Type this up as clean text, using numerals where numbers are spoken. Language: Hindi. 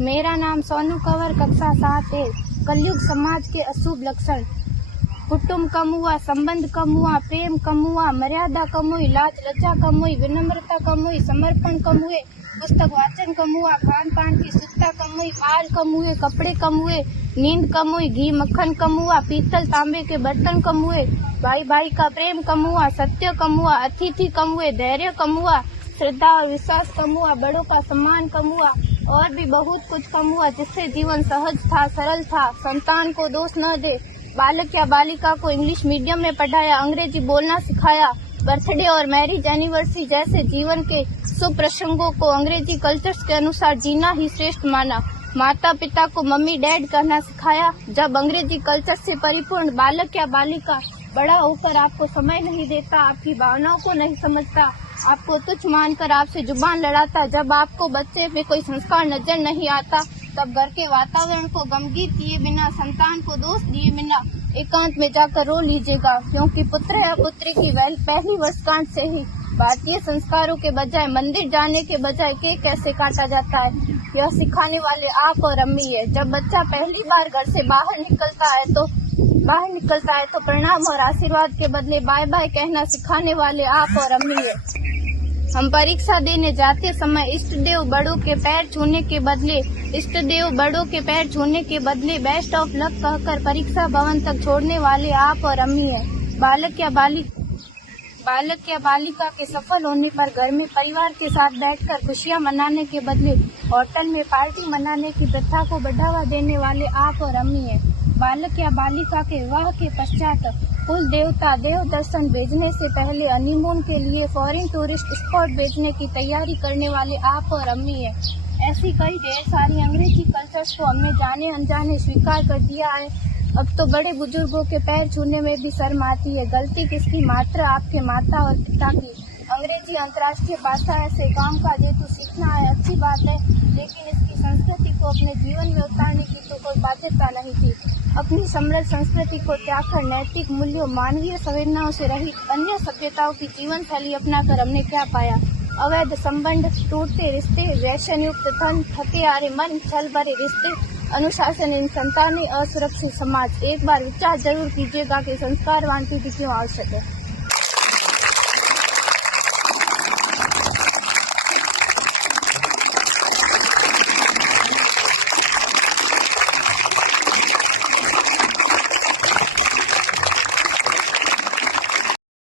मेरा नाम सोनू कंवर, कक्षा 7 है। कलयुग समाज के अशुभ लक्षण। कुटुंब कम हुआ, संबंध कम हुआ, प्रेम कम हुआ, मर्यादा कम हुई, लाज लज्जा कम हुई, विनम्रता कम हुई, समर्पण कम हुए, पुस्तक वाचन कम हुआ, खान पान की शुद्धता कम हुई, बाल कम हुए, कपड़े कम हुए, नींद कम हुई, घी मक्खन कम हुआ, पीतल तांबे के बर्तन कम हुए, भाई भाई का प्रेम कम हुआ, सत्य कम हुआ, अतिथि कम हुए, धैर्य कम हुआ, श्रद्धा और विश्वास कम हुआ, बड़ों का सम्मान कम हुआ और भी बहुत कुछ कम हुआ, जिससे जीवन सहज था, सरल था। संतान को दोष न दे। बालक या बालिका को इंग्लिश मीडियम में पढ़ाया, अंग्रेजी बोलना सिखाया। बर्थडे और मैरिज एनिवर्सरी जैसे जीवन के शुभ प्रसंगों को अंग्रेजी कल्चर्स के अनुसार जीना ही श्रेष्ठ माना। माता पिता को मम्मी डैड कहना सिखाया। जब अंग्रेजी कल्चर से परिपूर्ण बालक या बालिका बड़ा होकर आपको समय नहीं देता, आपकी भावनाओं को नहीं समझता, आपको तुच्छ मानकर आपसे जुबान लड़ाता, जब आपको बच्चे में कोई संस्कार नजर नहीं आता, तब घर के वातावरण को गमगीन किए बिना, संतान को दोष दिए बिना एकांत में जाकर रो लीजिएगा, क्योंकि पुत्र या पुत्री की पहली वर्षगांठ से ही भारतीय संस्कारों के बजाय, मंदिर जाने के बजाय केक कैसे काटा जाता है, यह सिखाने वाले आप और अम्मी है। जब बच्चा पहली बार घर से बाहर निकलता है तो प्रणाम और आशीर्वाद के बदले बाय बाय कहना सिखाने वाले आप और अम्मी है। हम परीक्षा देने जाते समय इष्ट देव बड़ों के पैर छूने के बदले बेस्ट ऑफ लक कहकर परीक्षा भवन तक छोड़ने वाले आप और अम्मी है। बालक या बालिका के सफल होने पर घर में परिवार के साथ बैठकर खुशियां मनाने के बदले होटल में पार्टी मनाने की प्रथा को बढ़ावा देने वाले आप और अम्मी है। बालक या बालिका के विवाह के पश्चात कुल देवता देव दर्शन भेजने से पहले हनीमून के लिए फॉरेन टूरिस्ट स्पॉट भेजने की तैयारी करने वाले आप और अम्मी है। ऐसी कई ढेर सारी अंग्रेजी कल्चर्स को हमने जाने अनजाने स्वीकार कर दिया है। अब तो बड़े बुजुर्गों के पैर छूने में भी शर्म आती है। गलती किसकी? मात्र आपके माता और पिता की। अंग्रेजी अंतर्राष्ट्रीय भाषा है, से काम का जेतु सीखना है, अच्छी बात है, लेकिन इसकी संस्कृति को अपने जीवन में उतारने की तो कोई बाध्यता नहीं थी। अपनी समृद्ध संस्कृति को त्याग कर नैतिक मूल्यों, मानवीय संवेदनाओं से रहित अन्य सभ्यताओं की जीवन शैली अपनाकर हमने क्या पाया? अवैध संबंध, टूटते रिश्ते, व्यसन युक्त धन, थके हारे मन, छल भरे रिश्ते, अनुशासनहीन संतानें, असुरक्षित समाज। एक बार विचार जरूर कीजिएगा कि संस्कारवान पीढ़ी क्यों आवश्यक है।